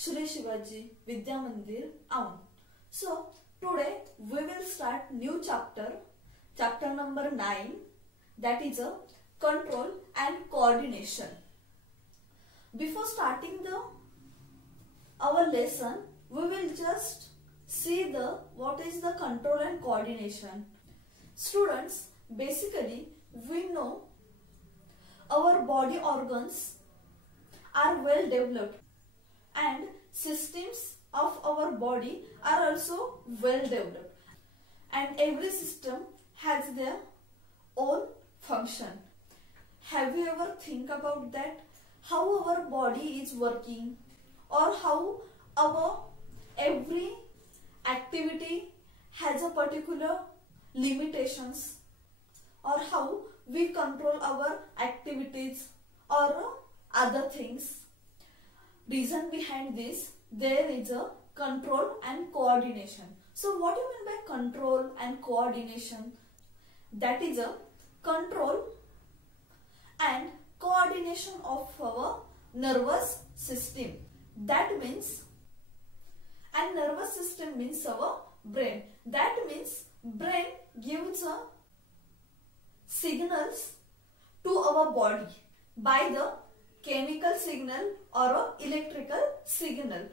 Shri Shivaji Vidya Mandir, Aun. So today we will start new chapter number 9, that is a control and coordination. Before starting our lesson, we will just see what is the control and coordination. Students, basically we know our body organs are well developed and systems of our body are also well developed, and every system has their own function. Have you ever think about that, how our body is working, or how our every activity has a particular limitations, or how we control our activities or other things? Reason behind this, there is a control and coordination. So what do you mean by control and coordination? That is a control and coordination of our nervous system. That means, and nervous system means our brain. That means brain gives a signals to our body by the chemical signal or electrical signal,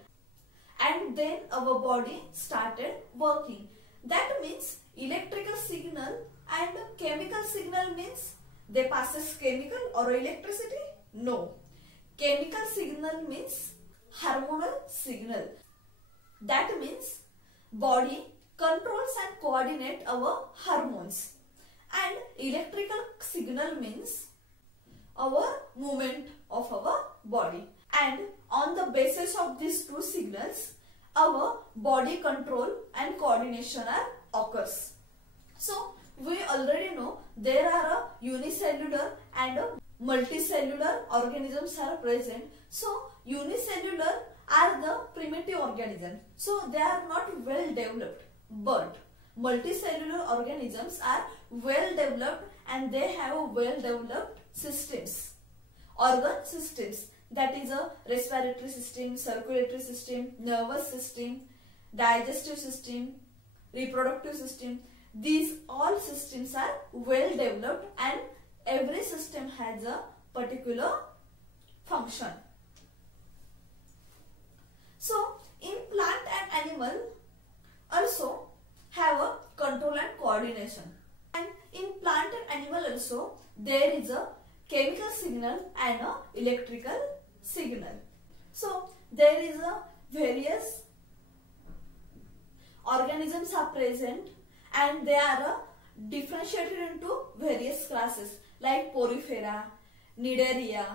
and then our body started working. That means electrical signal and chemical signal means they passes chemical or electricity? No. Chemical signal means hormonal signal. That means body controls and coordinate our hormones, and electrical signal means our movement of our body, and on the basis of these two signals our body control and coordination occurs. So we already know there are a unicellular and a multicellular organisms are present. So unicellular are the primitive organisms, so they are not well developed, but multicellular organisms are well developed and they have a well developed systems, organ systems, that is a respiratory system, circulatory system, nervous system, digestive system, reproductive system. These all systems are well developed and every system has a particular function. So in plant and animal also have a control and coordination, and in plant and animal also there is a chemical signal and a electrical signal. So there is a various organisms are present and they are differentiated into various classes like porifera, cnidaria,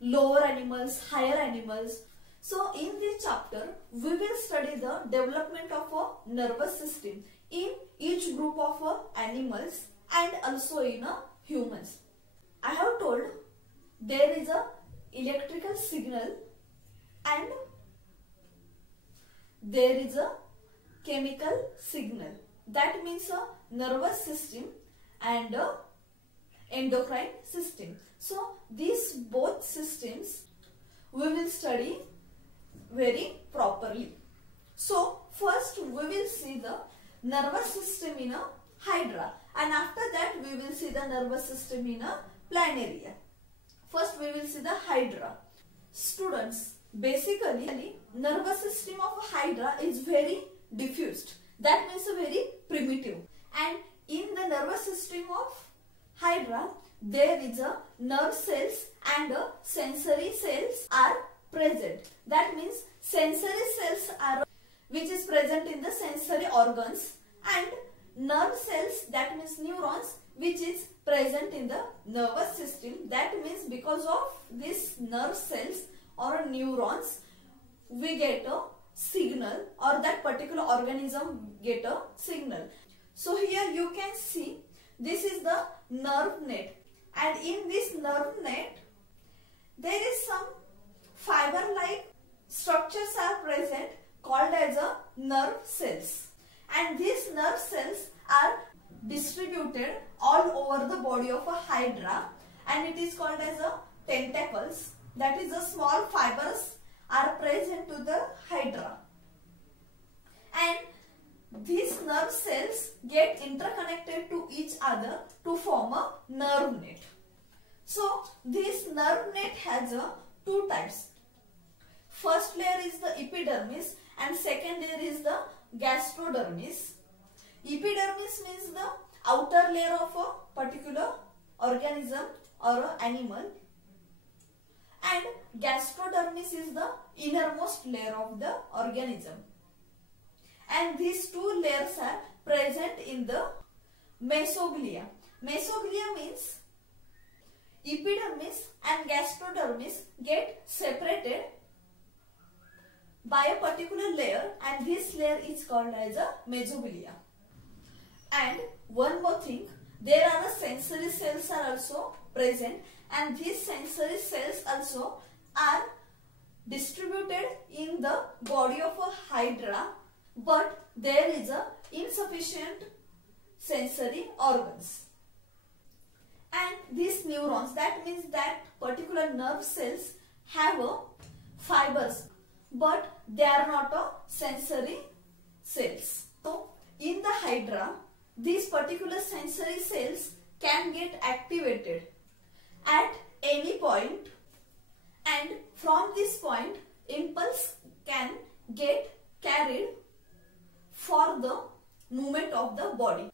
lower animals, higher animals. So in this chapter we will study the development of a nervous system in each group of animals and also in humans. I have told there is a electrical signal and there is a chemical signal. That means a nervous system and a endocrine system. So these both systems we will study very properly. So first we will see the nervous system in a hydra, and after that we will see the nervous system in a planaria. First we will see the hydra. Students, basically nervous system of a hydra is very diffused. That means a very primitive. And in the nervous system of hydra there is a nerve cells and a sensory cells are present. That means sensory cells are which is present in the sensory organs, and nerve cells, that means neurons, which is present in the nervous system. That means because of these nerve cells or neurons we get a signal, or that particular organism get a signal. So here you can see this is the nerve net, and in this nerve net there is some fiber like structures are present called as a nerve cells, and these nerve cells are distributed all over the body of a hydra, and it is called as a tentacles. That is, the small fibers are present to the nerve cells get interconnected to each other to form a nerve net. So this nerve net has two types. First layer is the epidermis and second layer is the gastrodermis. Epidermis means the outer layer of a particular organism or animal, and gastrodermis is the innermost layer of the organism. And these two layers are present in the mesoglia. Mesoglia means epidermis and gastrodermis get separated by a particular layer, and this layer is called as a mesoglia. And one more thing, there are sensory cells are also present, and these sensory cells also are distributed in the body of a hydra, but there is a insufficient sensory organs. And these neurons, that means that particular nerve cells have a fibers, but they are not a sensory cells. So in the hydra, these particular sensory cells can get activated at any point, and from this point impulse can get carried for the movement of the body,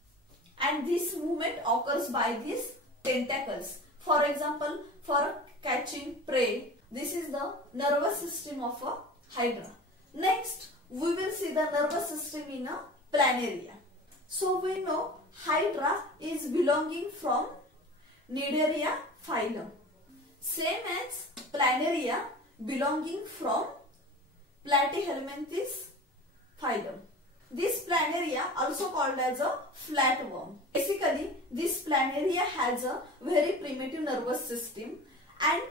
and this movement occurs by these tentacles. For example, for catching prey, this is the nervous system of a hydra. Next, we will see the nervous system in a planaria. So we know hydra is belonging from Cnidaria phylum, same as planaria belonging from Platyhelminthes phylum. This planaria also called as a flatworm. Basically, this planaria has a very primitive nervous system, and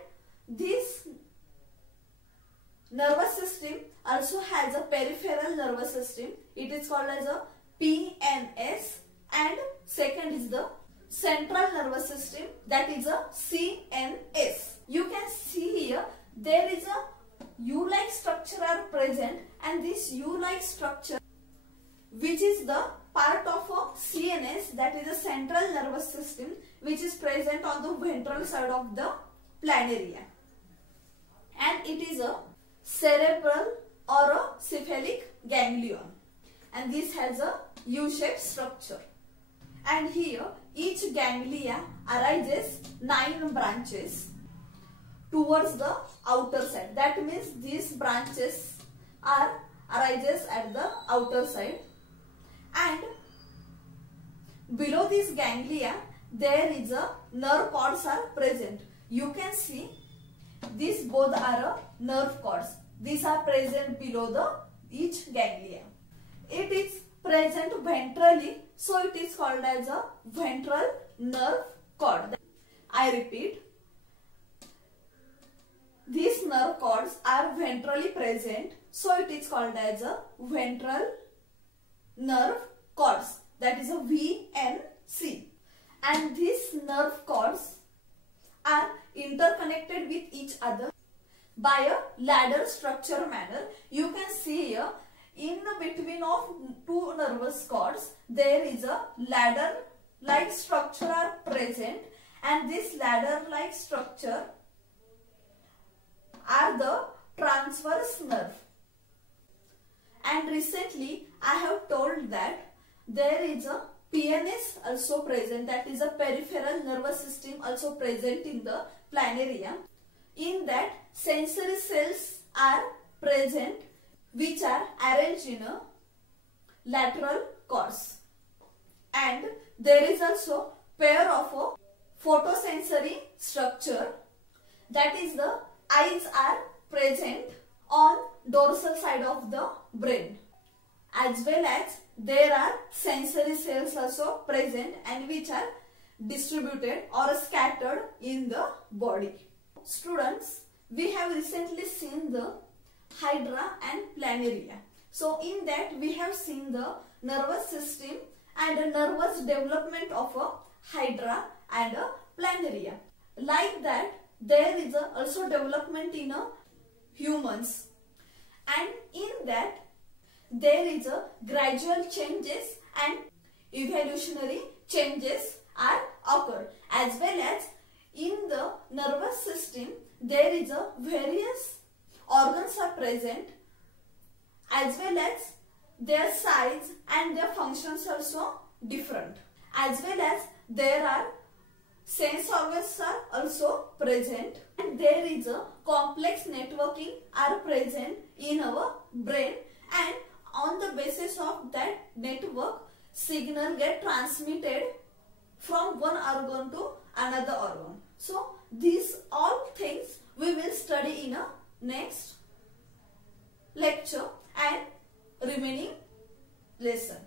this nervous system also has a peripheral nervous system. It is called as a PNS, and second is the central nervous system, that is a CNS. You can see here there is a U-like structure are present, and this U-like structure, which is the part of a CNS, that is a central nervous system, which is present on the ventral side of the planaria, and it is a cerebral or a cephalic ganglion, and this has a U-shaped structure. And here each ganglia arises 9 branches towards the outer side. That means these branches arises at the outer side, and below this ganglia there is a nerve cords are present. You can see these both are nerve cords. These are present below the each ganglia. It is present ventrally, so it is called as a ventral nerve cord. I repeat, these nerve cords are ventrally present, so it is called as a ventral nerve cords, that is a VNC. And these nerve cords are interconnected with each other by a ladder structure manner. You can see here, in the between of two nervous cords there is a ladder like structure are present, and this ladder like structure are the transverse nerve. And recently I have told that there is a PNS also present, that is a peripheral nervous system also present in the planaria. In that, sensory cells are present which are arranged in a lateral course, and there is also pair of a photosensory structure, that is the eyes are present on dorsal side of the brain, as well as there are sensory cells also present and which are distributed or scattered in the body. Students, we have recently seen the hydra and planaria. So in that we have seen the nervous system and a nervous development of a hydra and a planaria. Like that, there is also development in humans, and in that there is a gradual changes and evolutionary changes are occurred, as well as in the nervous system there is a various organs are present, as well as their size and their functions also different, as well as there are sense organs are also present, and there is a complex networking are present in our brain, and on the basis of that network signal get transmitted from one organ to another organ. So these all things we will study in a next lecture and remaining lesson.